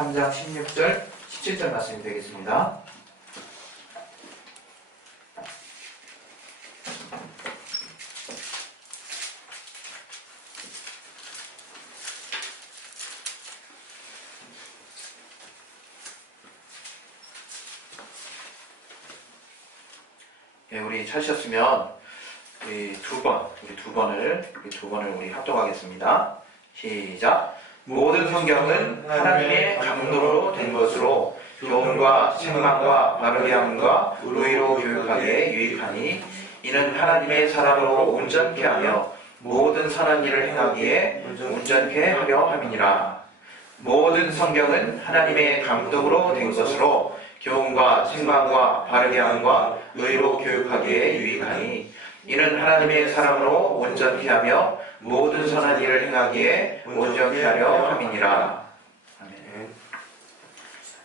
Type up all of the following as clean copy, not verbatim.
3장 16절, 17절 말씀이 되겠습니다. 네, 우리 찾으셨으면 우리 두 번을 우리 합독하겠습니다. 시작. 모든 성경은 하나님의 감동으로 된 것으로 교훈과 책망과 바르게 함과 의로 교육하기에 유익하니 이는 하나님의 사람으로 온전케 하며 모든 선한 일을 행하기에 온전케 하려 함이니라. 모든 성경은 하나님의 감동으로 된 것으로 교훈과 책망과 바르게 함과 의로 교육하기에 유익하니 이는 하나님의 사람으로 온전케 하며 모든 선한 일을 행하기에 온전케 하려 함이니라. 아멘.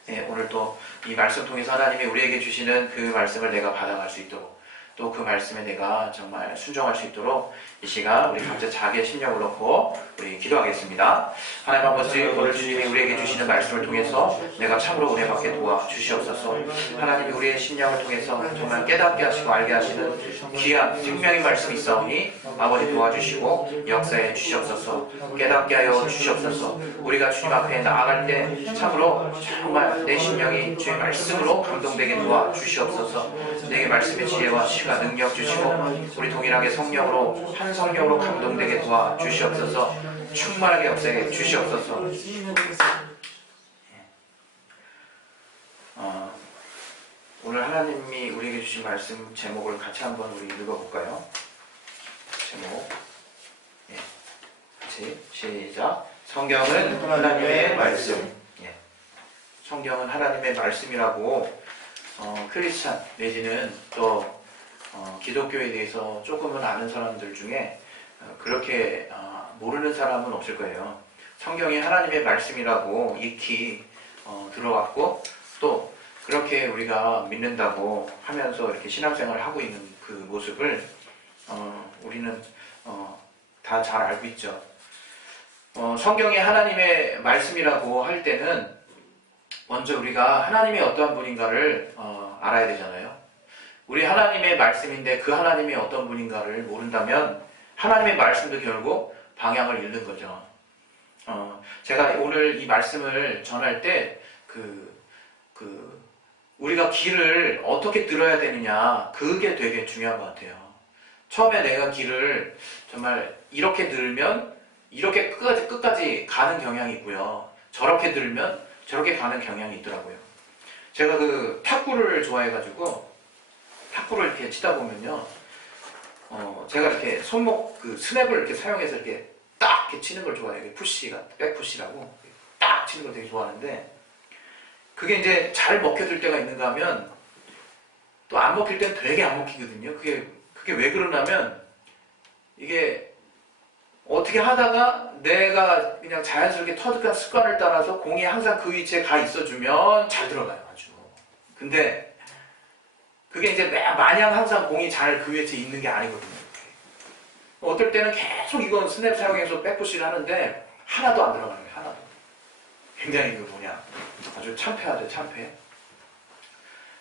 네, 오늘 또 이 말씀 통해서 하나님이 우리에게 주시는 그 말씀을 내가 받아갈 수 있도록, 또 그 말씀에 내가 정말 순종할 수 있도록 이 시간 우리 각자 자기의 심령을 놓고 우리 기도하겠습니다. 하나님 아버지, 오늘 주님이 우리에게 주시는 말씀을 통해서 내가 참으로 은혜 받게 도와주시옵소서. 하나님이 우리의 심령을 통해서 정말 깨닫게 하시고 알게 하시는 귀한 생명의 말씀이 있사오니 아버지 도와주시고 역사해 주시옵소서. 깨닫게 하여 주시옵소서. 우리가 주님 앞에 나아갈 때 참으로 정말 내 심령이 주의 말씀으로 감동되게 도와주시옵소서. 내게 말씀의 지혜와 시가 능력 주시고 우리 동일하게 성령으로 한 성령으로 감동되게 도와주시옵소서. 충만하게 역사해 주시옵소서. 오늘 하나님이 우리에게 주신 말씀 제목을 같이 한번 우리 읽어볼까요? 제목 같이 시작. 성경은 하나님의 말씀. 성경은 하나님의 말씀이라고 크리스찬 내지는 또 기독교에 대해서 조금은 아는 사람들 중에 그렇게 모르는 사람은 없을 거예요. 성경이 하나님의 말씀이라고 익히 들어왔고 또 그렇게 우리가 믿는다고 하면서 이렇게 신앙생활을 하고 있는 그 모습을 우리는 다 잘 알고 있죠. 성경이 하나님의 말씀이라고 할 때는 먼저 우리가 하나님이 어떠한 분인가를 알아야 되잖아요. 우리 하나님의 말씀인데 그 하나님이 어떤 분인가를 모른다면 하나님의 말씀도 결국 방향을 잃는 거죠. 제가 오늘 이 말씀을 전할 때 우리가 길을 어떻게 들어야 되느냐, 그게 되게 중요한 것 같아요. 처음에 내가 길을 정말 이렇게 들면 이렇게 끝까지 가는 경향이 있고요. 저렇게 들면 저렇게 가는 경향이 있더라고요. 제가 그 탁구를 좋아해가지고 탁구를 이렇게 치다 보면요, 제가 이렇게 손목 그 스냅을 이렇게 사용해서 이렇게 딱 이렇게 치는 걸 좋아해요. 푸시가 백푸시라고 딱 치는 걸 되게 좋아하는데, 그게 이제 잘 먹혀질 때가 있는가 하면 또 안 먹힐 때는 되게 안 먹히거든요. 그게 왜 그러냐면 이게 어떻게 하다가 내가 그냥 자연스럽게 터득한 습관을 따라서 공이 항상 그 위치에 가 있어주면 잘 들어가요, 아주. 근데 그게 이제 마냥 항상 공이 잘 그 위치에 있는 게 아니거든요. 어떨 때는 계속 이건 스냅 사용해서 백푸시를 하는데 하나도 안 들어가는 거예요, 하나도. 굉장히 아주 참패하죠, 참패.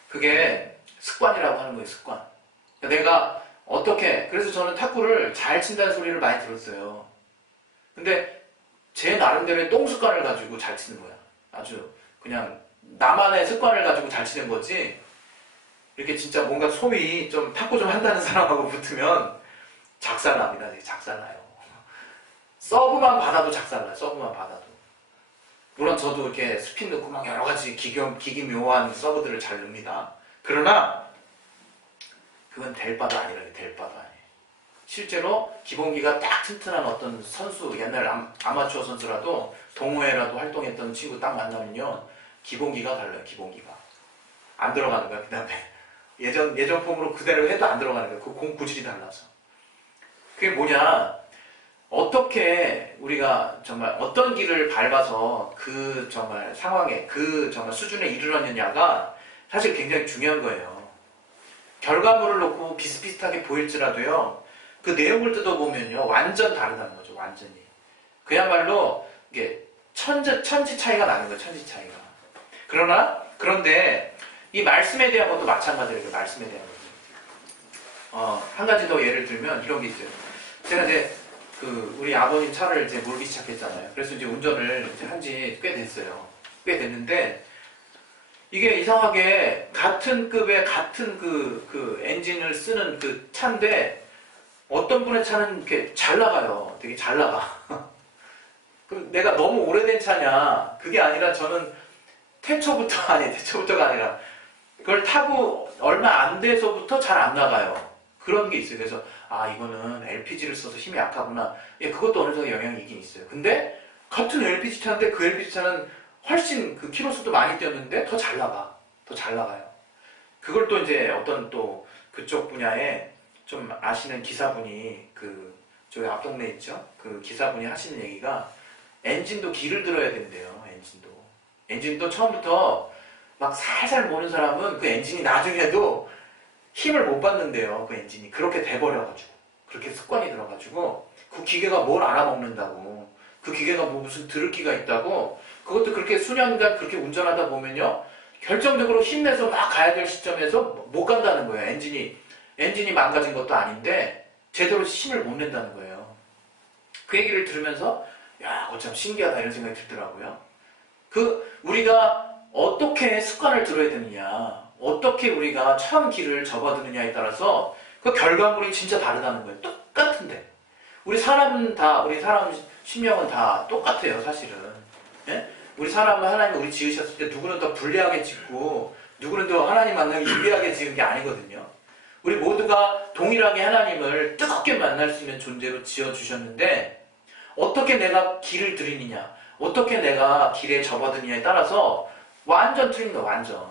그게 습관이라고 하는 거예요, 습관. 내가 그래서 저는 탁구를 잘 친다는 소리를 많이 들었어요. 근데 제 나름대로의 똥 습관을 가지고 잘 치는 거야. 아주 그냥 나만의 습관을 가지고 잘 치는 거지, 이렇게 진짜 뭔가 소위 좀 탁구 좀 한다는 사람하고 붙으면 작살납니다. 되게 작살나요. 서브만 받아도 작살나요. 서브만 받아도. 물론 저도 이렇게 스핀 넣고 막 여러 가지 기기묘한 서브들을 잘 넣습니다. 그러나 그건 될 바도 아니라요. 될 바도 아니에요. 실제로 기본기가 딱 튼튼한 어떤 선수, 옛날 아마추어 선수라도 동호회라도 활동했던 친구 딱 만나면요, 기본기가 달라요. 기본기가 안 들어가는 거야. 그 다음에 예전 폼으로 그대로 해도 안 들어가는 거야. 그 공 구질이 달라서. 그게 뭐냐, 어떻게 우리가 정말 어떤 길을 밟아서 그 정말 상황에 그 정말 수준에 이르렀느냐가 사실 굉장히 중요한 거예요. 결과물을 놓고 비슷비슷하게 보일지라도요, 그 내용을 뜯어보면요 완전 다르다는 거죠. 완전히. 그야말로 이게 천지 차이가 나는 거예요. 천지 차이가. 그런데 이 말씀에 대한 것도 마찬가지예요. 말씀에 대한 것도. 한 가지 더 예를 들면 이런 게 있어요. 제가 이제 우리 아버님 차를 이제 몰기 시작했잖아요. 그래서 이제 운전을 이제 한지 꽤 됐어요. 꽤 됐는데 이게 이상하게 같은 급의 같은 그 엔진을 쓰는 그 차인데 어떤 분의 차는 이렇게 잘 나가요. 되게 잘 나가. 그럼 내가 너무 오래된 차냐? 그게 아니라 저는 태초부터가 아니라 그걸 타고 얼마 안 돼서부터 잘 안 나가요. 그런 게 있어요. 그래서 이거는 LPG를 써서 힘이 약하구나. 예, 그것도 어느 정도 영향이 있긴 있어요. 근데 같은 LPG 차인데 그 LPG 차는 훨씬 그 키로수도 많이 뛰었는데 더 잘 나가. 더 잘 나가요. 그걸 또 이제 어떤 또 그쪽 분야에 좀 아시는 기사분이 저기 앞 동네 있죠? 그 기사분이 하시는 얘기가 엔진도 기를 들어야 된대요. 엔진도 처음부터 막 살살 모는 사람은 그 엔진이 나중에도 힘을 못 받는데요. 그 엔진이 그렇게 돼버려가지고 그렇게 습관이 들어가지고 그 기계가 뭘 알아먹는다고 그 기계가 뭐 무슨 드럽기가 있다고 그것도 그렇게 수년간 그렇게 운전하다 보면요 결정적으로 힘내서 막 가야 될 시점에서 못 간다는 거예요. 엔진이 망가진 것도 아닌데 제대로 힘을 못 낸다는 거예요. 그 얘기를 들으면서 야, 어쩜 신기하다 이런 생각이 들더라고요. 우리가 어떻게 습관을 들어야 되느냐, 어떻게 우리가 처음 길을 접어드느냐에 따라서 그 결과물이 진짜 다르다는 거예요. 똑같은데. 우리 사람 심령은 다 똑같아요, 사실은. 예? 우리 사람은 하나님이 우리 지으셨을 때 누구는 더 불리하게 짓고 누구는 더 하나님 만나기 유리하게 지은 게 아니거든요. 우리 모두가 동일하게 하나님을 뜨겁게 만날 수 있는 존재로 지어주셨는데 어떻게 내가 길을 들이느냐, 어떻게 내가 길에 접어드느냐에 따라서 완전 틀린 거예요, 완전.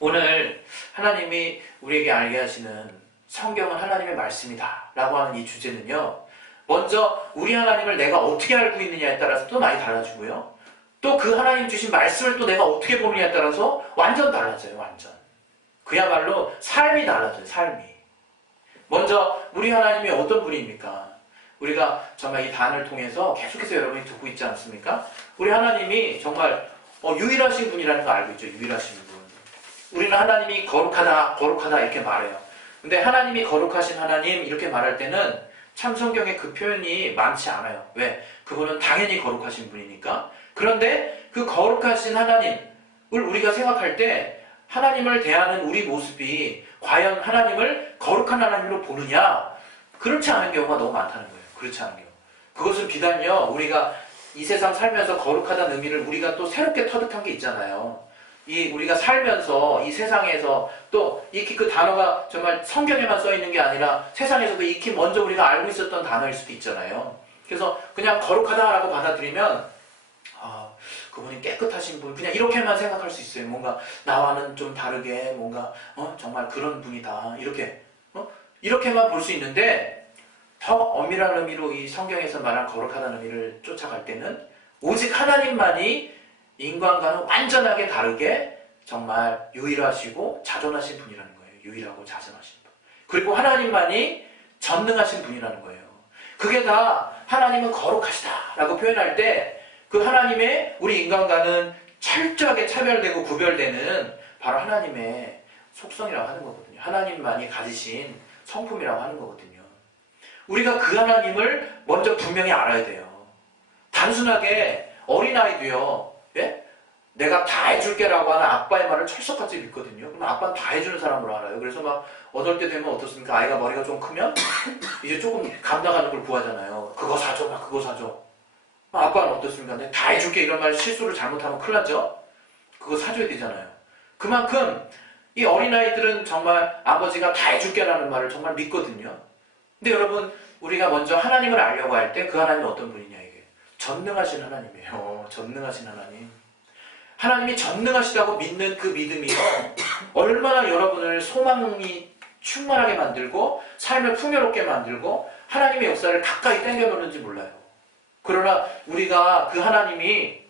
오늘 하나님이 우리에게 알게 하시는 성경은 하나님의 말씀이다 라고 하는 이 주제는요, 먼저 우리 하나님을 내가 어떻게 알고 있느냐에 따라서 또 많이 달라지고요, 또 그 하나님 주신 말씀을 또 내가 어떻게 보느냐에 따라서 완전 달라져요. 완전. 그야말로 삶이 달라져요. 삶이. 먼저 우리 하나님이 어떤 분입니까? 우리가 정말 이 단을 통해서 계속해서 여러분이 듣고 있지 않습니까? 우리 하나님이 정말 유일하신 분이라는 거 알고 있죠. 유일하신 분. 우리는 하나님이 거룩하다 이렇게 말해요. 근데 하나님이 거룩하신 하나님 이렇게 말할 때는 참 성경에 그 표현이 많지 않아요. 왜? 그분은 당연히 거룩하신 분이니까. 그런데 그 거룩하신 하나님을 우리가 생각할 때 하나님을 대하는 우리 모습이 과연 하나님을 거룩한 하나님으로 보느냐? 그렇지 않은 경우가 너무 많다는 거예요. 그렇지 않은 경우. 그것은 비단요, 우리가 이 세상 살면서 거룩하다는 의미를 우리가 또 새롭게 터득한 게 있잖아요. 우리가 살면서 이 세상에서 또 익히 그 단어가 정말 성경에만 써 있는 게 아니라 세상에서도 익히 먼저 우리가 알고 있었던 단어일 수도 있잖아요. 그래서 그냥 거룩하다라고 받아들이면 그분이 깨끗하신 분, 그냥 이렇게만 생각할 수 있어요. 뭔가 나와는 좀 다르게 뭔가 정말 그런 분이다 이렇게만 볼 수 있는데, 더 엄밀한 의미로 이 성경에서 말한 거룩하다는 의미를 쫓아갈 때는 오직 하나님만이 인간과는 완전하게 다르게 정말 유일하시고 자존하신 분이라는 거예요. 유일하고 자존하신 분. 그리고 하나님만이 전능하신 분이라는 거예요. 그게 다 하나님은 거룩하시다 라고 표현할 때 그 하나님의 우리 인간과는 철저하게 차별되고 구별되는 바로 하나님의 속성이라고 하는 거거든요. 하나님만이 가지신 성품이라고 하는 거거든요. 우리가 그 하나님을 먼저 분명히 알아야 돼요. 단순하게 어린아이도요, 예? 내가 다 해줄게라고 하는 아빠의 말을 철석같이 믿거든요. 그럼 아빠는 다 해주는 사람으로 알아요. 그래서 막 얻을 때 되면 어떻습니까? 아이가 머리가 좀 크면 이제 조금 감당하는 걸 구하잖아요. 그거 사줘, 막 그거 사줘. 아빠는 어떻습니까? 내가 다 해줄게 이런 말 실수를 잘못하면 큰일 나죠? 그거 사줘야 되잖아요. 그만큼 이 어린아이들은 정말 아버지가 다 해줄게라는 말을 정말 믿거든요. 근데 여러분, 우리가 먼저 하나님을 알려고 할 때 그 하나님은 어떤 분이냐, 이게. 전능하신 하나님이에요. 전능하신 하나님. 하나님이 전능하시다고 믿는 그 믿음이요, 얼마나 여러분을 소망이 충만하게 만들고 삶을 풍요롭게 만들고 하나님의 역사를 가까이 당겨놓는지 몰라요. 그러나 우리가 그 하나님이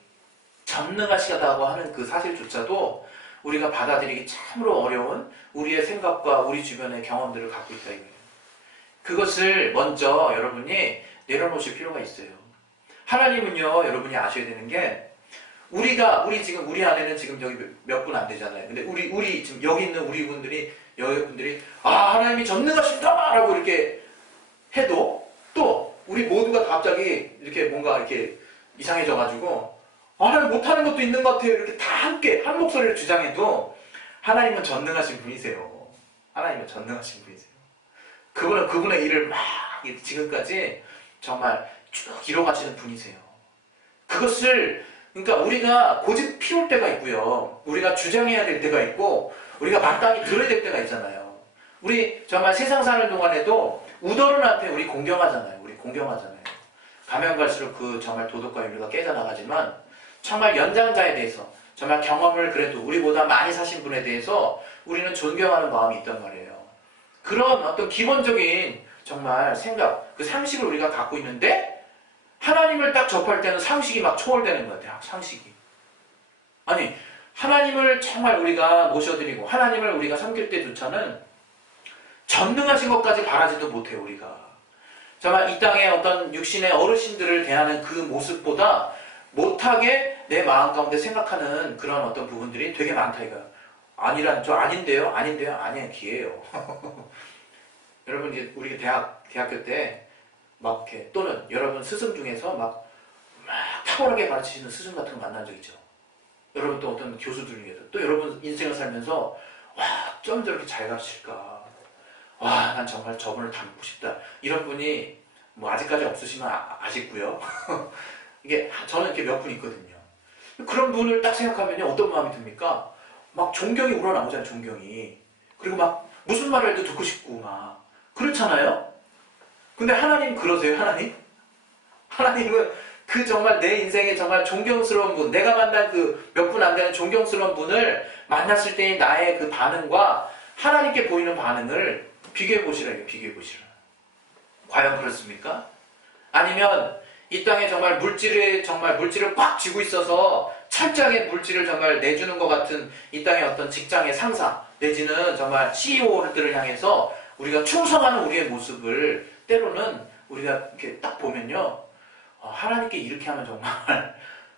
전능하시다고 하는 그 사실조차도 우리가 받아들이기 참으로 어려운 우리의 생각과 우리 주변의 경험들을 갖고 있다 이거예요. 그것을 먼저 여러분이 내려놓으실 필요가 있어요. 하나님은요, 여러분이 아셔야 되는 게, 우리 안에는 지금 여기 몇 분 안 되잖아요. 근데 우리 지금 여기 있는 우리 분들이, 여러분들이, 하나님이 전능하신다! 라고 이렇게 해도, 또, 우리 모두가 갑자기 이렇게 뭔가 이렇게 이상해져가지고, 하나님 못하는 것도 있는 것 같아요. 이렇게 다 함께, 한 목소리를 주장해도, 하나님은 전능하신 분이세요. 하나님은 전능하신 분이세요. 그분의 일을 막, 지금까지 정말 쭉 이뤄가시는 분이세요. 그것을, 그러니까 우리가 고집 피울 때가 있고요. 우리가 주장해야 될 때가 있고, 우리가 마땅히 들어야 될 때가 있잖아요. 우리 정말 세상 사는 동안에도 우더른한테 우리 공경하잖아요. 가면 갈수록 그 정말 도덕과 윤리가 깨져나가지만, 정말 연장자에 대해서, 정말 경험을 그래도 우리보다 많이 사신 분에 대해서 우리는 존경하는 마음이 있단 말이에요. 그런 어떤 기본적인 정말 생각, 그 상식을 우리가 갖고 있는데, 하나님을 딱 접할 때는 상식이 막 초월되는 것 같아요. 상식이. 아니, 하나님을 정말 우리가 모셔드리고 하나님을 우리가 섬길 때조차는 전능하신 것까지 바라지도 못해요. 우리가 정말 이 땅의 어떤 육신의 어르신들을 대하는 그 모습보다 못하게 내 마음 가운데 생각하는 그런 어떤 부분들이 되게 많다 이거야. 저 아닌데요? 아니에요. 기회예요. 여러분 이제 우리 대학교 때 막 이렇게, 또는 여러분 스승 중에서 막 탁월하게 가르치시는 스승 같은 거 만난 적 있죠. 여러분 또 어떤 교수들 중에서 또 여러분 인생을 살면서 좀 저렇게 잘 가르칠까, 난 정말 저분을 닮고 싶다, 이런 분이 뭐 아직까지 없으시면 아쉽고요. 이게 저는 이렇게 몇 분 있거든요. 그런 분을 딱 생각하면 어떤 마음이 듭니까? 막 존경이 우러나오잖아요. 존경이. 그리고 막 무슨 말을 해도 듣고 싶고 막 그렇잖아요. 근데 하나님 그러세요? 하나님은 그 정말 내 인생에 정말 존경스러운 분, 내가 만난 그 몇 분 안 되는 존경스러운 분을 만났을 때의 나의 그 반응과 하나님께 보이는 반응을 비교해 보시라. 과연 그렇습니까? 아니면 이 땅에 정말 물질을 꽉 쥐고 있어서 철저하게 물질을 정말 내주는 것 같은 이 땅의 어떤 직장의 상사 내지는 정말 CEO들을 향해서 우리가 충성하는 우리의 모습을 때로는 우리가 이렇게 딱 보면요, 하나님께 이렇게 하면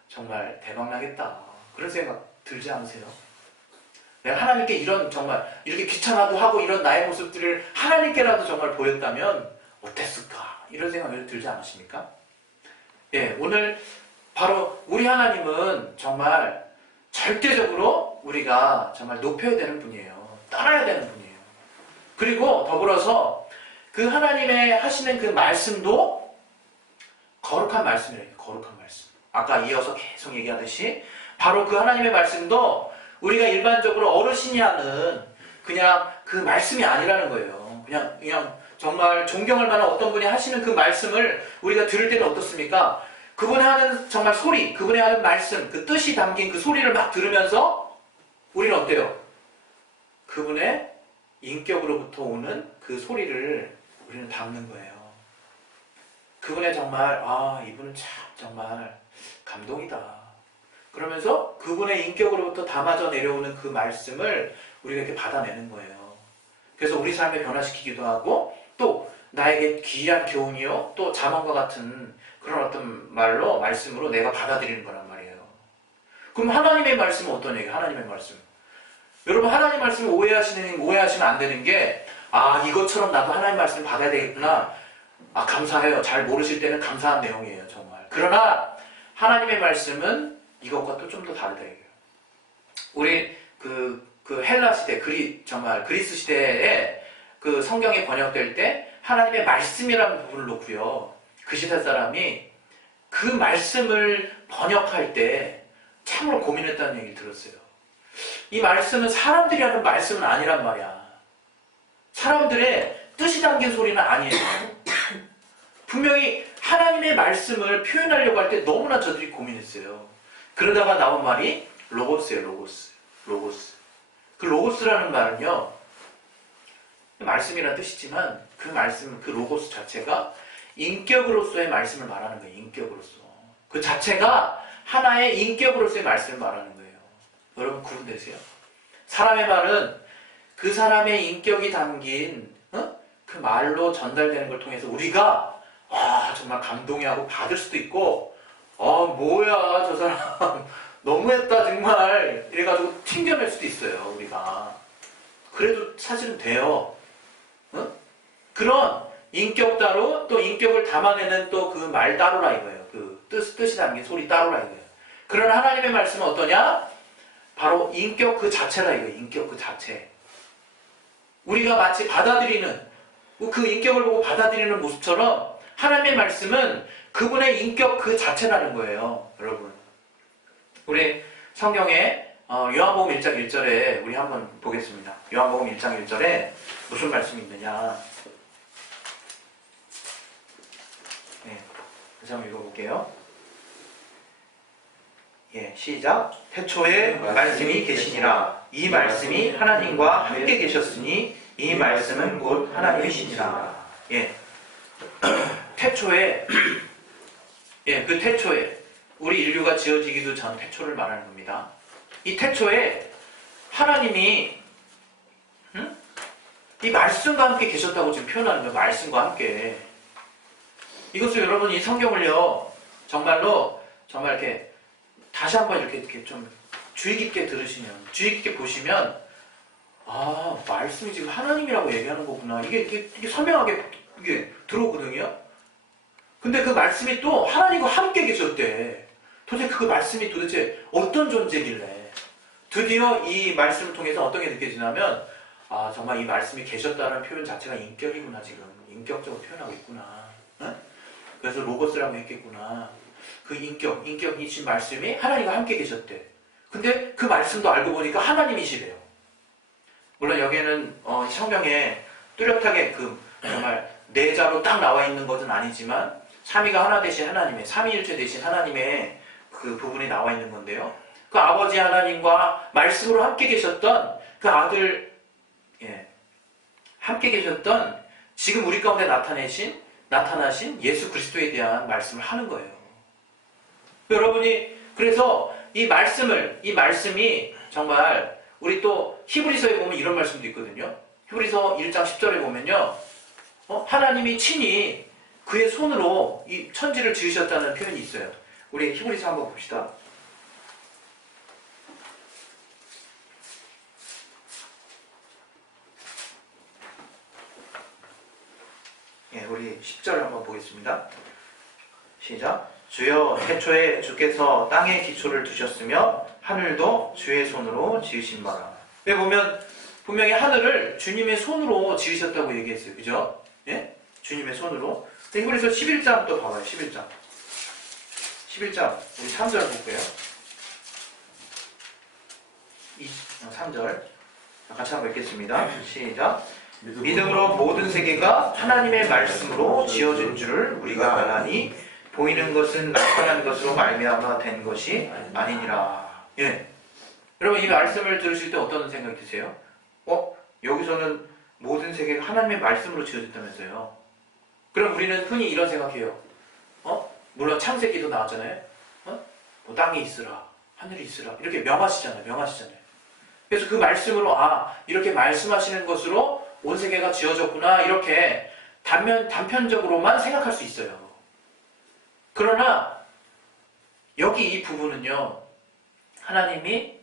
정말 대박 나겠다, 그런 생각 들지 않으세요? 내가 하나님께 이런 정말 이렇게 귀찮아도 하고 이런 나의 모습들을 하나님께라도 정말 보였다면 어땠을까, 이런 생각이 들지 않으십니까? 예, 오늘 바로 우리 하나님은 정말 절대적으로 우리가 정말 높여야 되는 분이에요. 따라야 되는 분이에요. 그리고 더불어서 그 하나님의 하시는 그 말씀도 거룩한 말씀이래요. 거룩한 말씀. 아까 이어서 계속 얘기하듯이 바로 그 하나님의 말씀도 우리가 일반적으로 어르신이 하는 그냥 그 말씀이 아니라는 거예요. 그냥 정말 존경할 만한 어떤 분이 하시는 그 말씀을 우리가 들을 때는 어떻습니까? 그분이 하는 정말 소리, 그분이 하는 말씀, 그 뜻이 담긴 그 소리를 막 들으면서 우리는 어때요? 그분의 인격으로부터 오는 그 소리를 우리는 담는 거예요. 그분의 정말 이분은 참 정말 감동이다, 그러면서 그분의 인격으로부터 담아져 내려오는 그 말씀을 우리가 이렇게 받아내는 거예요. 그래서 우리 삶을 변화시키기도 하고, 또 나에게 귀한 교훈이요, 또 자문과 같은 그런 어떤 말씀으로 내가 받아들이는 거란 말이에요. 그럼 하나님의 말씀은 어떤 얘기예요? 하나님의 말씀. 여러분, 하나님 말씀을 오해하시면 안 되는 게, 이것처럼 나도 하나님 말씀을 받아야 되겠구나. 감사해요. 잘 모르실 때는 감사한 내용이에요, 정말. 그러나 하나님의 말씀은 이것과 또 좀 더 다르다 이거예요. 우리 그 헬라 시대, 정말 그리스 시대에 그 성경이 번역될 때 하나님의 말씀이라는 부분을 놓고요, 그 시대 사람이 그 말씀을 번역할 때 참으로 고민했다는 얘기를 들었어요. 이 말씀은 사람들이 하는 말씀은 아니란 말이야. 사람들의 뜻이 담긴 소리는 아니에요. 분명히 하나님의 말씀을 표현하려고 할 때 너무나 저들이 고민했어요. 그러다가 나온 말이 로고스예요. 로고스. 그 로고스라는 말은요, 말씀이라는 뜻이지만 그 말씀, 그 로고스 자체가 인격으로서의 말씀을 말하는 거예요. 인격으로서. 그 자체가 하나의 인격으로서의 말씀을 말하는 거예요. 여러분 구분되세요? 사람의 말은 그 사람의 인격이 담긴 그 말로 전달되는 걸 통해서 우리가 정말 감동해하고 받을 수도 있고, 뭐야 저 사람 너무했다 정말 이래가지고 튕겨낼 수도 있어요 우리가. 그래도 사실은 돼요. 어? 그런 인격 따로 또 인격을 담아내는 또 그 말 따로라 이거예요. 그 뜻이 담긴 소리 따로라 이거예요. 그러나 하나님의 말씀은 어떠냐? 바로 인격 그 자체라 이거예요. 인격 그 자체. 우리가 마치 받아들이는 그 인격을 보고 받아들이는 모습처럼 하나님의 말씀은 그분의 인격 그 자체라는 거예요. 여러분, 우리 성경에 요한복음 1장 1절에 우리 한번 보겠습니다. 요한복음 1장 1절에 무슨 말씀이 있느냐. 네, 다시 한번 읽어볼게요. 예, 시작. 태초에 말씀이 계시니라. 이 말씀이 하나님과 함께 계셨으니 이 말씀은 곧 하나님이시니라. 예, 태초에 그 태초에 우리 인류가 지어지기도 전 태초를 말하는 겁니다. 이 태초에 하나님이 이 말씀과 함께 계셨다고 지금 표현하는 거예요. 말씀과 함께. 이것을 여러분 이 성경을요 정말 이렇게 다시 한번 이렇게 좀 주의 깊게 들으시면, 주의 깊게 보시면, 말씀이 지금 하나님이라고 얘기하는 거구나. 이게 선명하게 이게 들어오거든요. 근데 그 말씀이 또 하나님과 함께 계셨대. 도대체 그 말씀이 도대체 어떤 존재길래? 드디어 이 말씀을 통해서 어떤 게 느껴지냐면, 정말 이 말씀이 계셨다는 표현 자체가 인격이구나, 지금. 인격적으로 표현하고 있구나. 응? 그래서 로고스라고 했겠구나. 그 인격이신 말씀이 하나님과 함께 계셨대. 근데 그 말씀도 알고 보니까 하나님이시래요. 물론 여기에는 성경에 뚜렷하게 정말 내자로 딱 나와 있는 것은 아니지만 삼위가 하나 되신 하나님의, 삼위일체 되신 하나님의 그 부분이 나와 있는 건데요. 그 아버지 하나님과 말씀으로 함께 계셨던 그 아들, 함께 계셨던 지금 우리 가운데 나타나신 예수 그리스도에 대한 말씀을 하는 거예요. 여러분이 그래서 이 말씀이 정말 우리 또 히브리서에 보면 이런 말씀도 있거든요. 히브리서 1장 10절에 보면요. 하나님이 친히 그의 손으로 이 천지를 지으셨다는 표현이 있어요. 우리 히브리서 한번 봅시다. 우리 10절 한번 보겠습니다. 시작. 주여 태초에 주께서 땅의 기초를 두셨으며 하늘도 주의 손으로 지으신 바라. 여기 보면 분명히 하늘을 주님의 손으로 지으셨다고 얘기했어요. 그죠? 예? 주님의 손으로. 히브리서 11장 또 봐봐요. 11장 우리 3절 볼게요. 3절 같이 한번 읽겠습니다. 시작. 믿음으로 모든 세계가 하나님의 말씀으로 지어진 줄을 우리가 아나니 보이는 것은 나타난 것으로 말미암아 된 것이 아니니라. 예. 여러분 이 말씀을 들으실 때 어떤 생각이 드세요? 여기서는 모든 세계가 하나님의 말씀으로 지어졌다면서요. 그럼 우리는 흔히 이런 생각해요. 물론 창세기도 나왔잖아요. 뭐 땅이 있으라, 하늘이 있으라 이렇게 명하시잖아요. 그래서 그 말씀으로 이렇게 말씀하시는 것으로 온 세계가 지어졌구나 이렇게 단편적으로만 생각할 수 있어요. 그러나 여기 이 부분은요. 하나님이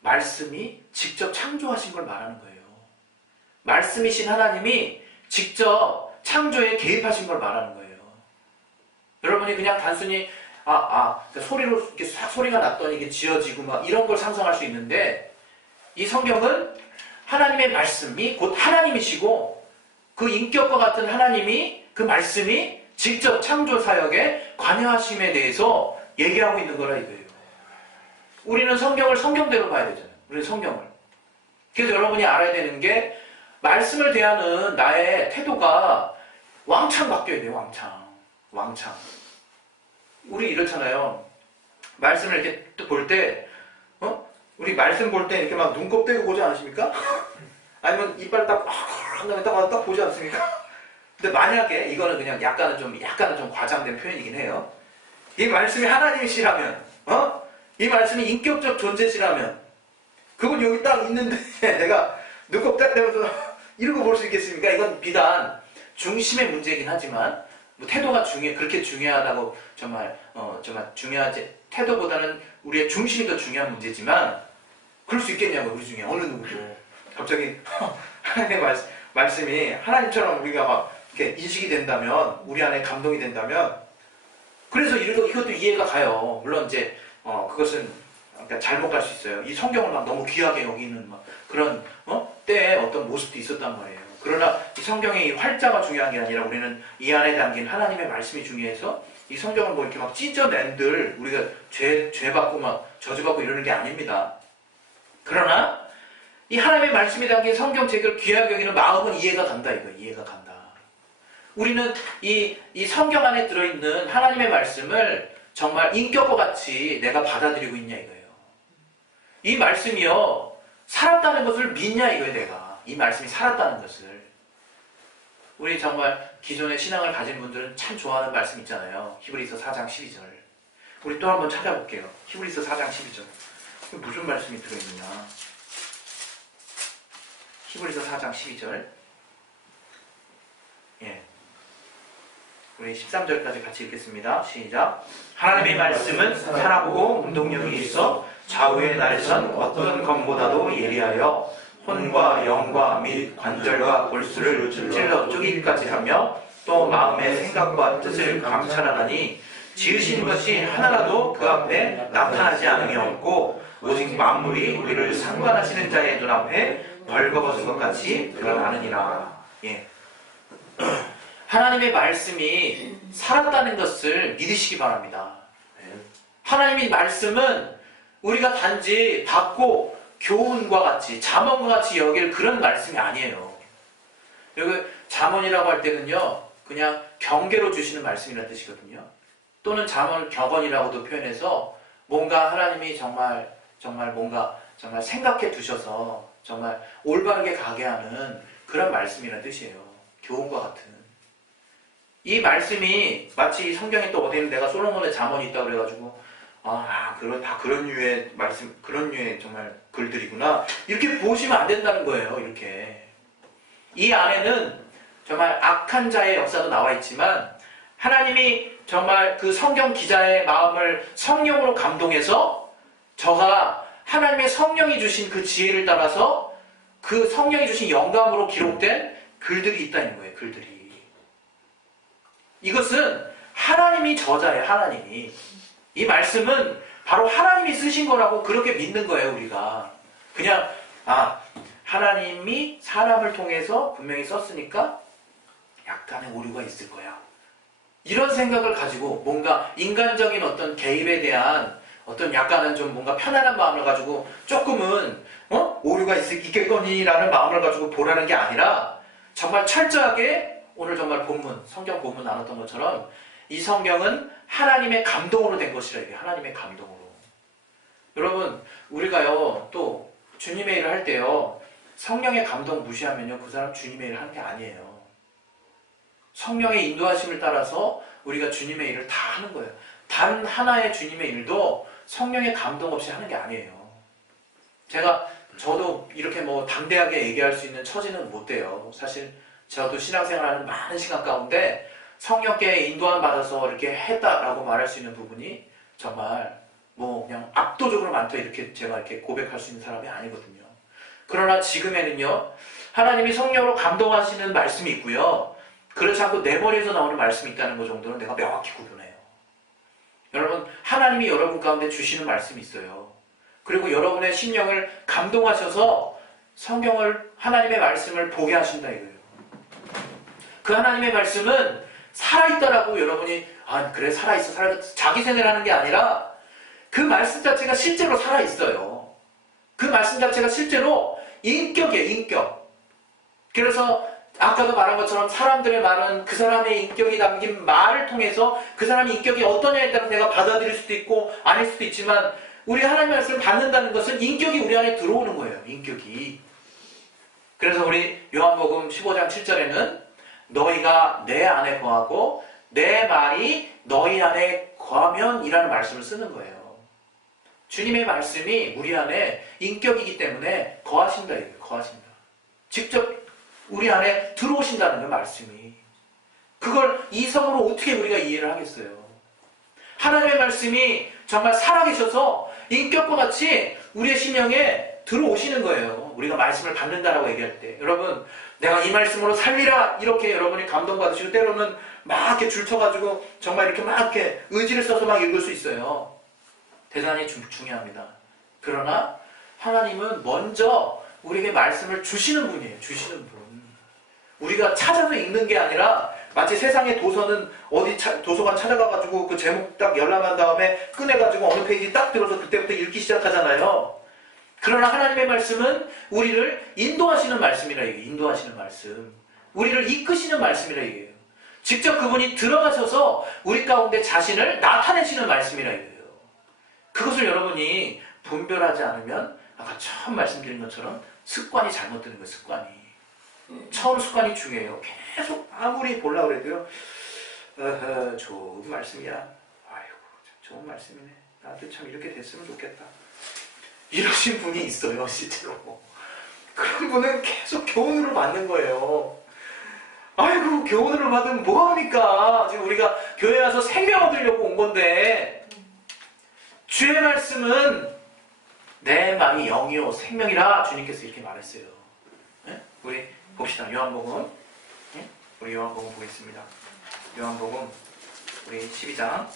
말씀이 직접 창조하신 걸 말하는 거예요. 말씀이신 하나님이 직접 창조에 개입하신 걸 말하는 거예요. 여러분이 그냥 단순히 소리로 이렇게 소리가 났더니 이게 지어지고 막 이런 걸 상상할 수 있는데 이 성경은 하나님의 말씀이 곧 하나님이시고 그 인격과 같은 하나님이 그 말씀이 직접 창조 사역에 관여하심에 대해서 얘기하고 있는 거라 이거예요. 우리는 성경을 성경대로 봐야 되잖아요. 우리 성경을. 그래서 여러분이 알아야 되는 게 말씀을 대하는 나의 태도가 왕창 바뀌어야 돼요. 왕창. 우리 이렇잖아요. 말씀을 이렇게 또 볼 때, 우리 말씀 볼 때 이렇게 막 눈곱 떼고 보지 않으십니까? 아니면 이빨 딱 한 다음에 딱 보지 않습니까? 근데 만약에 이거는 그냥 약간은 좀 과장된 표현이긴 해요. 이 말씀이 하나님이시라면, 이 말씀이 인격적 존재시라면, 그건 여기 딱 있는데 내가 눈곱 딱 떼면서 이러고 볼 수 있겠습니까? 이건 비단 중심의 문제이긴 하지만 뭐 태도가 그렇게 중요하다고 정말 중요하지, 태도보다는 우리의 중심이 더 중요한 문제지만 그럴 수 있겠냐고. 우리 중에 어느 누구도 갑자기 하나님의 말씀이 하나님처럼 우리가 막 이렇게 인식이 된다면, 우리 안에 감동이 된다면, 그래서 이것도 이해가 가요. 물론 이제 그것은 그러니까 잘못 갈 수 있어요. 이 성경을 막 너무 귀하게 여기는 막 그런 때의 어떤 모습도 있었단 말이에요. 그러나 이 성경의 이 활자가 중요한 게 아니라 우리는 이 안에 담긴 하나님의 말씀이 중요해서 이 성경을 뭐 이렇게 막 찢어낸들 우리가 죄 받고 막 저주받고 이러는 게 아닙니다. 그러나 이 하나님의 말씀이 담긴 성경 책을 귀하게 여기는 마음은 이해가 간다, 이거. 이해가 간다. 우리는 이 성경 안에 들어있는 하나님의 말씀을 정말 인격과 같이 내가 받아들이고 있냐, 이거예요. 이 말씀이요, 살았다는 것을 믿냐, 이거예요, 내가. 이 말씀이 살았다는 것을. 우리 정말 기존의 신앙을 가진 분들은 참 좋아하는 말씀 있잖아요. 히브리서 4장 12절. 우리 또 한번 찾아볼게요. 히브리서 4장 12절. 무슨 말씀이 들어있느냐. 히브리서 4장 12절. 예. 우리 13절까지 같이 읽겠습니다. 시작. 하나님의 말씀은 살아보고 운동력이 있어 좌우의 날선 어떤 검보다도 예리하여 혼과 영과 및 관절과 골수를 찔러 쪼개기까지 하며 또 마음의 생각과 뜻을 감찰하나니 지으신 것이 하나라도 그 앞에 나타나지 않음이 없고 오직 만물이 우리를 상관하시는 자의 눈앞에 벌거벗은 것 같이 드러나느니라. 예. 하나님의 말씀이 살았다는 것을 믿으시기 바랍니다. 하나님의 말씀은 우리가 단지 받고 교훈과 같이, 잠언과 같이 여길 그런 말씀이 아니에요. 여기 잠언이라고 할 때는요, 그냥 경계로 주시는 말씀이라는 뜻이거든요. 또는 잠언 격언이라고도 표현해서 뭔가 하나님이 정말 생각해 두셔서 정말 올바르게 가게 하는 그런 말씀이라는 뜻이에요. 교훈과 같은. 이 말씀이 마치 성경에 또 어디는 내가 솔로몬의 잠언이 있다고 그래가지고 다 그런 류의 말씀, 그런 류의 정말 글들이구나, 이렇게 보시면 안 된다는 거예요. 이렇게 이 안에는 정말 악한 자의 역사도 나와 있지만 하나님이 정말 그 성경 기자의 마음을 성령으로 감동해서 저가 하나님의 성령이 주신 그 지혜를 따라서 그 성령이 주신 영감으로 기록된 글들이 있다는 거예요. 글들이. 이것은 하나님이 저자예요. 하나님이. 이 말씀은 바로 하나님이 쓰신 거라고 그렇게 믿는 거예요. 우리가 그냥 하나님이 사람을 통해서 분명히 썼으니까 약간의 오류가 있을 거야, 이런 생각을 가지고 뭔가 인간적인 어떤 개입에 대한 어떤 약간은 좀 뭔가 편안한 마음을 가지고 조금은 오류가 있겠거니라는 마음을 가지고 보라는 게 아니라 정말 철저하게 오늘 정말 성경 본문 나눴던 것처럼 이 성경은 하나님의 감동으로 된 것이라. 이게 하나님의 감동으로. 여러분, 우리가요 또 주님의 일을 할 때요, 성령의 감동 무시하면요 그 사람 주님의 일을 하는 게 아니에요. 성령의 인도하심을 따라서 우리가 주님의 일을 다 하는 거예요. 단 하나의 주님의 일도 성령의 감동 없이 하는 게 아니에요. 저도 이렇게 뭐 담대하게 얘기할 수 있는 처지는 못 돼요. 사실 저도 신앙생활하는 많은 시간 가운데 성령께 인도함 받아서 이렇게 했다라고 말할 수 있는 부분이 정말 뭐 그냥 압도적으로 많다, 이렇게 제가 이렇게 고백할 수 있는 사람이 아니거든요. 그러나 지금에는요, 하나님이 성령으로 감동하시는 말씀이 있고요, 그렇지 않고 내 머리에서 나오는 말씀이 있다는 것 정도는 내가 명확히 구분해요. 여러분, 하나님이 여러분 가운데 주시는 말씀이 있어요. 그리고 여러분의 심령을 감동하셔서 성경을, 하나님의 말씀을 보게 하신다, 이거예요. 그 하나님의 말씀은 살아있다라고 여러분이 그래 살아있어 자기 세뇌를 하는 게 아니라 그 말씀 자체가 실제로 살아있어요. 그 말씀 자체가 실제로 인격이에요. 인격. 그래서 아까도 말한 것처럼 사람들의 말은 그 사람의 인격이 담긴 말을 통해서 그 사람의 인격이 어떠냐에 따라 내가 받아들일 수도 있고 아닐 수도 있지만, 우리 하나님의 말씀을 받는다는 것은 인격이 우리 안에 들어오는 거예요. 인격이. 그래서 우리 요한복음 15장 7절에는 너희가 내 안에 거하고 내 말이 너희 안에 거하면 이라는 말씀을 쓰는 거예요. 주님의 말씀이 우리 안에 인격이기 때문에 거하신다, 이거예요. 거하신다. 직접 우리 안에 들어오신다는 거, 말씀이. 그걸 이성으로 어떻게 우리가 이해를 하겠어요? 하나님의 말씀이 정말 살아계셔서 인격과 같이 우리의 심령에 들어오시는 거예요. 우리가 말씀을 받는다라고 얘기할 때. 여러분, 내가 이 말씀으로 살리라! 이렇게 여러분이 감동받으시고, 때로는 막 이렇게 줄쳐가지고, 정말 이렇게 막 이렇게 의지를 써서 막 읽을 수 있어요. 대단히 중요합니다. 그러나, 하나님은 먼저 우리에게 말씀을 주시는 분이에요. 주시는 분. 우리가 찾아서 읽는 게 아니라, 마치 세상의 도서는 어디 도서관 찾아가가지고 그 제목 딱 열람한 다음에 꺼내가지고 어느 페이지 딱 들어서 그때부터 읽기 시작하잖아요. 그러나 하나님의 말씀은 우리를 인도하시는 말씀이라 얘기해요. 인도하시는 말씀. 우리를 이끄시는 말씀이라 얘기해요. 직접 그분이 들어가셔서 우리 가운데 자신을 나타내시는 말씀이라 얘기해요. 그것을 여러분이 분별하지 않으면 아까 처음 말씀드린 것처럼 습관이 잘못되는 거예요. 습관이. 처음 습관이 중요해요. 계속 아무리 보려고 해도요. 좋은 말씀이야. 아이고 참 좋은 말씀이네. 나도 참 이렇게 됐으면 좋겠다. 이러신 분이 있어요. 실제로. 그런 분은 계속 교훈으로 받는 거예요. 아이고 교훈으로 받으면 뭐합니까? 지금 우리가 교회 와서 생명 얻으려고 온 건데 주의 말씀은 내 말이 영이요 생명이라 주님께서 이렇게 말했어요. 네? 우리 봅시다. 요한복음. 네? 우리 요한복음 보겠습니다. 요한복음 우리 12장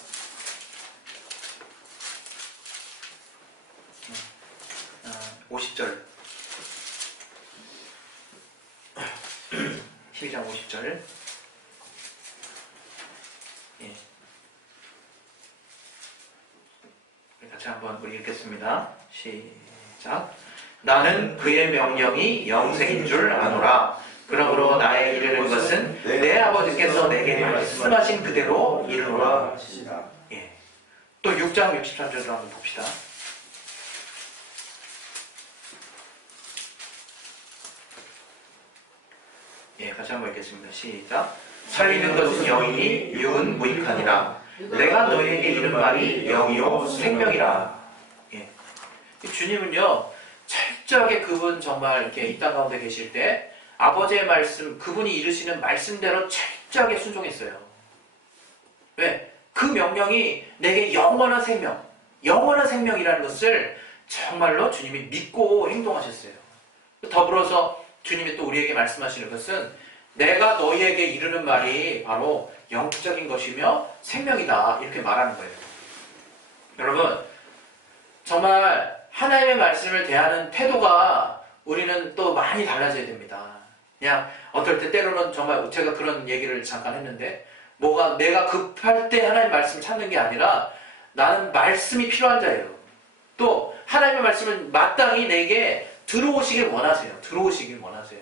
50절 12장 50절 예. 같이 한번 우리 읽겠습니다. 시작. 나는 그의 명령이 영생인 줄 아노라. 그러므로 나의 이르는 것은 내 아버지께서 내게 말씀하신 그대로 이루노라. 예. 또 6장 63절도 한번 봅시다. 예, 같이 한번 읽겠습니다. 시작. 살리는 것은 영이니 육은 무익하니라. 내가 너희에게 이른 말이 영이요 생명이라. 예. 주님은요 철저하게 그분 정말 이렇게 이 땅 가운데 계실 때 아버지의 말씀, 그분이 이르시는 말씀대로 철저하게 순종했어요. 왜? 그 명령이 내게 영원한 생명, 영원한 생명이라는 것을 정말로 주님이 믿고 행동하셨어요. 더불어서 주님이 또 우리에게 말씀하시는 것은 내가 너희에게 이르는 말이 바로 영적인 것이며 생명이다 이렇게 말하는 거예요. 여러분 정말 하나님의 말씀을 대하는 태도가 우리는 또 많이 달라져야 됩니다. 그냥 어떨 때 때로는 정말 제가 그런 얘기를 잠깐 했는데 뭐가 내가 급할 때 하나님 말씀을 찾는 게 아니라 나는 말씀이 필요한 자예요. 또 하나님의 말씀은 마땅히 내게 들어오시길 원하세요. 들어오시길 원하세요.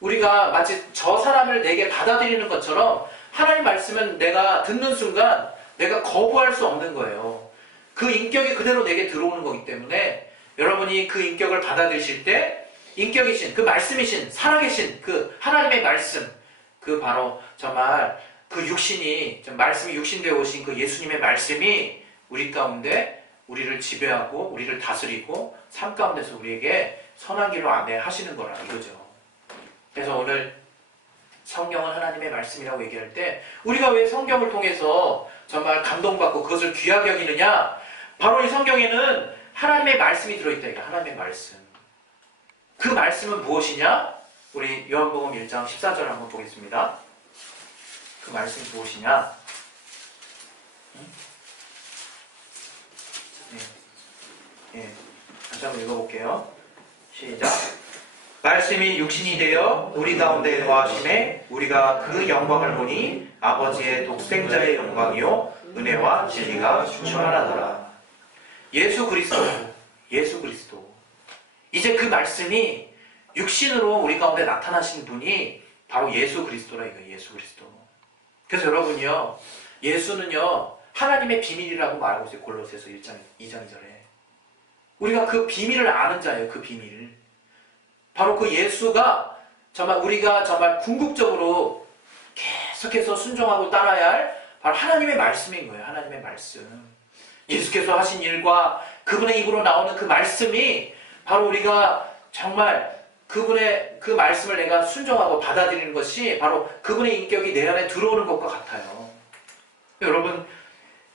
우리가 마치 저 사람을 내게 받아들이는 것처럼 하나님 말씀은 내가 듣는 순간 내가 거부할 수 없는 거예요. 그 인격이 그대로 내게 들어오는 거기 때문에 여러분이 그 인격을 받아들이실 때 인격이신 그 말씀이신 살아계신 그 하나님의 말씀 그 바로 정말 그 육신이 말씀이 육신되어 오신 그 예수님의 말씀이 우리 가운데 우리를 지배하고 우리를 다스리고 삶 가운데서 우리에게 선한 길로 안내하시는 거라 이거죠. 그래서 오늘 성경은 하나님의 말씀이라고 얘기할 때 우리가 왜 성경을 통해서 정말 감동받고 그것을 귀하게 여기느냐? 바로 이 성경에는 하나님의 말씀이 들어있다. 이거 하나님의 말씀. 그 말씀은 무엇이냐? 우리 요한복음 1장 14절 한번 보겠습니다. 그 말씀이 무엇이냐? 예, 다시 한번 읽어볼게요. 시작. 말씀이 육신이 되어 우리 가운데 거하심에 우리가 그 영광을 보니 아버지의 독생자의 영광이요 은혜와 진리가 충만하더라. 예수 그리스도, 예수 그리스도. 이제 그 말씀이 육신으로 우리 가운데 나타나신 분이 바로 예수 그리스도라 이거예요. 예수 그리스도. 그래서 여러분요, 예수는요 하나님의 비밀이라고 말하고 있어요. 골로새서 1장 2장 2절에. 우리가 그 비밀을 아는 자예요. 그 비밀을. 바로 그 예수가 정말 우리가 정말 궁극적으로 계속해서 순종하고 따라야 할 바로 하나님의 말씀인 거예요. 하나님의 말씀. 예수께서 하신 일과 그분의 입으로 나오는 그 말씀이 바로 우리가 정말 그분의 그 말씀을 내가 순종하고 받아들이는 것이 바로 그분의 인격이 내 안에 들어오는 것과 같아요. 여러분,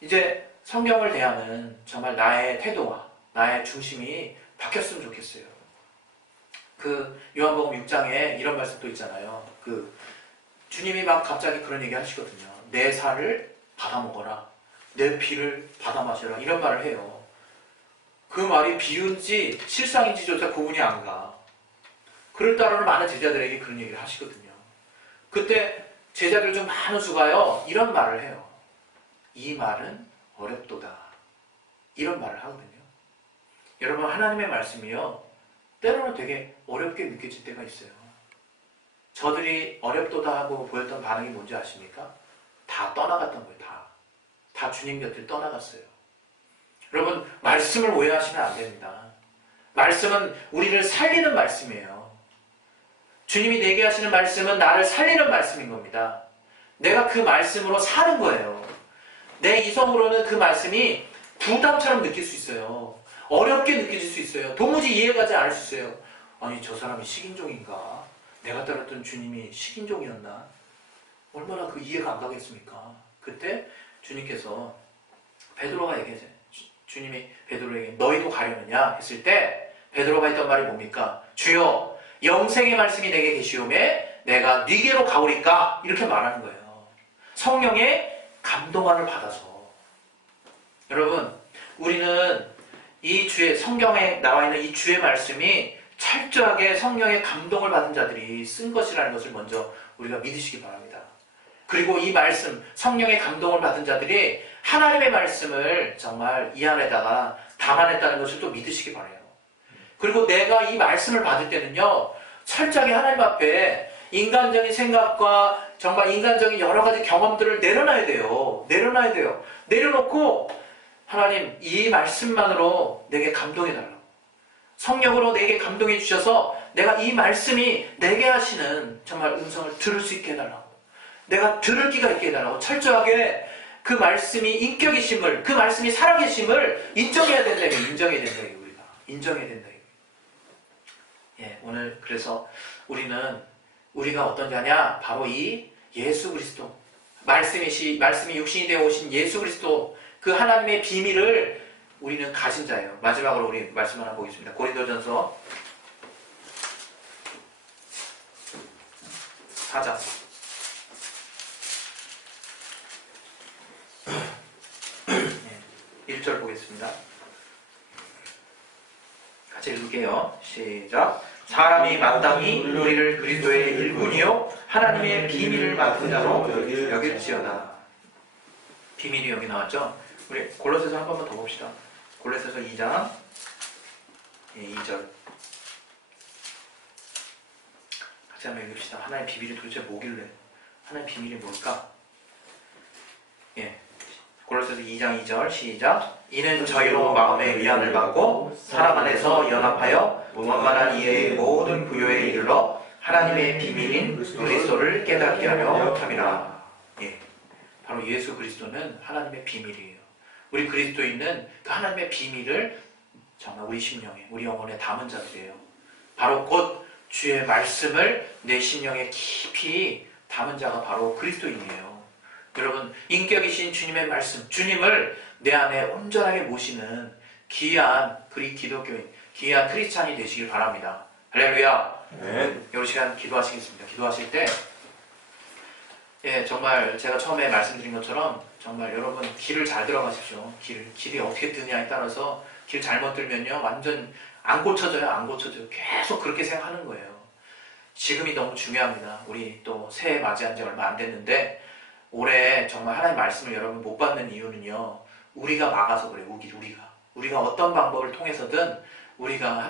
이제 성경을 대하는 정말 나의 태도와 나의 중심이 바뀌었으면 좋겠어요. 그 요한복음 6장에 이런 말씀도 있잖아요. 그 주님이 막 갑자기 그런 얘기 하시거든요. 내 살을 받아 먹어라. 내 피를 받아 마셔라. 이런 말을 해요. 그 말이 비유인지 실상인지조차 구분이 안 가. 그럴 따르는 많은 제자들에게 그런 얘기를 하시거든요. 그때 제자들 중 많은 수가요, 이런 말을 해요. 이 말은 어렵도다. 이런 말을 하거든요. 여러분, 하나님의 말씀이요, 때로는 되게 어렵게 느껴질 때가 있어요. 저들이 어렵도다 하고 보였던 반응이 뭔지 아십니까? 다 떠나갔던 거예요. 다 주님 곁을 떠나갔어요. 여러분, 말씀을 오해하시면 안 됩니다. 말씀은 우리를 살리는 말씀이에요. 주님이 내게 하시는 말씀은 나를 살리는 말씀인 겁니다. 내가 그 말씀으로 사는 거예요. 내 이성으로는 그 말씀이 부담처럼 느낄 수 있어요. 어렵게 느껴질 수 있어요. 도무지 이해가지 않을 수 있어요. 아니, 저 사람이 식인종인가? 내가 따랐던 주님이 식인종이었나? 얼마나 그 이해가 안 가겠습니까? 그때 주님께서 베드로가 얘기하세요. 주님이 베드로에게 너희도 가려느냐 했을 때 베드로가 했던 말이 뭡니까? 주여, 영생의 말씀이 내게 계시오매 내가 네게로 가오리까? 이렇게 말하는 거예요. 성령의 감동함을 받아서. 여러분, 우리는 이 주의 성경에 나와 있는 이 주의 말씀이 철저하게 성령의 감동을 받은 자들이 쓴 것이라는 것을 먼저 우리가 믿으시기 바랍니다. 그리고 이 말씀, 성령의 감동을 받은 자들이 하나님의 말씀을 정말 이 안에다가 담아냈다는 것을 또 믿으시기 바라요. 그리고 내가 이 말씀을 받을 때는요, 철저하게 하나님 앞에 인간적인 생각과 정말 인간적인 여러 가지 경험들을 내려놔야 돼요. 내려놓고 하나님, 이 말씀만으로 내게 감동해달라고. 성령으로 내게 감동해 주셔서 내가 이 말씀이 내게 하시는 정말 음성을 들을 수 있게 해달라고. 내가 들을 기가 있게 해달라고. 철저하게 그 말씀이 인격이심을, 그 말씀이 살아계심을 인정해야 된다. 인정해야 된다. 우리가 인정해야 된다. 예, 오늘 그래서 우리가 어떤 자냐? 바로 이 예수 그리스도, 말씀이 육신이 되어 오신 예수 그리스도, 그 하나님의 비밀을 우리는 가진 자예요. 마지막으로 우리 말씀 하나 보겠습니다. 고린도전서 4장 1절 보겠습니다. 같이 읽을게요. 시작. 사람이 마땅히 우리를 그리스도의 일꾼이요 하나님의 비밀을 맡은 자로 여길지어다. 비밀이 여기 나왔죠? 우리 골로새서 한 번만 더 봅시다. 골로새서 2장 2절 같이 한번 읽읍시다. 하나님의 비밀이 도대체 뭐길래? 하나님의 비밀이 뭘까? 골로새서 2장 2절 시작. 이는 저희로 마음의 위안을 받고 사랑 안에서 연합하여 원만한 이해의 모든 부요에 이르러 하나님의 비밀인 그리스도를 깨닫게 하려 함이라. 바로 예수 그리스도는 하나님의 비밀이에요. 우리 그리스도인은 그 하나님의 비밀을 정말 우리 심령에, 우리 영혼에 담은 자들이에요. 바로 곧 주의 말씀을 내 심령에 깊이 담은 자가 바로 그리스도인이에요. 여러분, 인격이신 주님의 말씀, 주님을 내 안에 온전하게 모시는 귀한 기독교인, 귀한 크리스찬이 되시길 바랍니다. 할렐루야. 이 시간 기도하시겠습니다. 기도하실 때 정말 제가 처음에 말씀드린 것처럼 정말 여러분 길을 잘 들어가십시오. 길이 어떻게 뜨냐에 따라서 길 잘못 들면요 완전 안 고쳐져요. 계속 그렇게 생각하는 거예요. 지금이 너무 중요합니다. 우리 또 새해 맞이한 지 얼마 안 됐는데 올해 정말 하나님의 말씀을 여러분 못 받는 이유는요, 우리가 막아서 그래요. 우리가 어떤 방법을 통해서든 우리가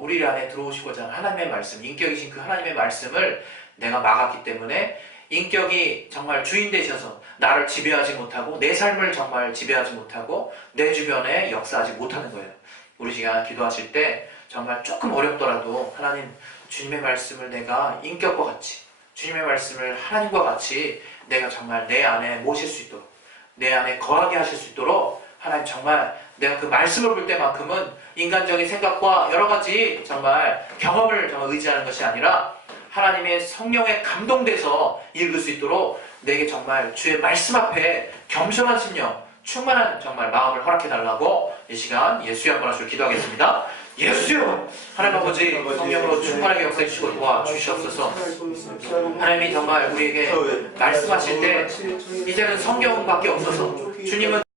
우리 안에 들어오시고자 하는 하나님의 말씀, 인격이신 그 하나님의 말씀을 내가 막았기 때문에 인격이 정말 주인 되셔서 나를 지배하지 못하고 내 삶을 정말 지배하지 못하고 내 주변에 역사하지 못하는 거예요. 우리 시간 기도하실 때 정말 조금 어렵더라도 하나님, 주님의 말씀을 내가 인격과 같이, 주님의 말씀을 하나님과 같이 내가 정말 내 안에 모실 수 있도록, 내 안에 거하게 하실 수 있도록 하나님 정말 내가 그 말씀을 볼 때만큼은 인간적인 생각과 여러 가지 정말 경험을 정말 의지하는 것이 아니라 하나님의 성령에 감동돼서 읽을 수 있도록 내게 정말 주의 말씀 앞에 겸손한 심령, 충만한 정말 마음을 허락해달라고 이 시간 예수의 한번 하시고 기도하겠습니다. 예수여! 하나님 아버지 성령으로 충만하게 역사해 주시고 도와주시옵소서. 하나님이 정말 우리에게 말씀하실 때 이제는 성경밖에 없어서 주님은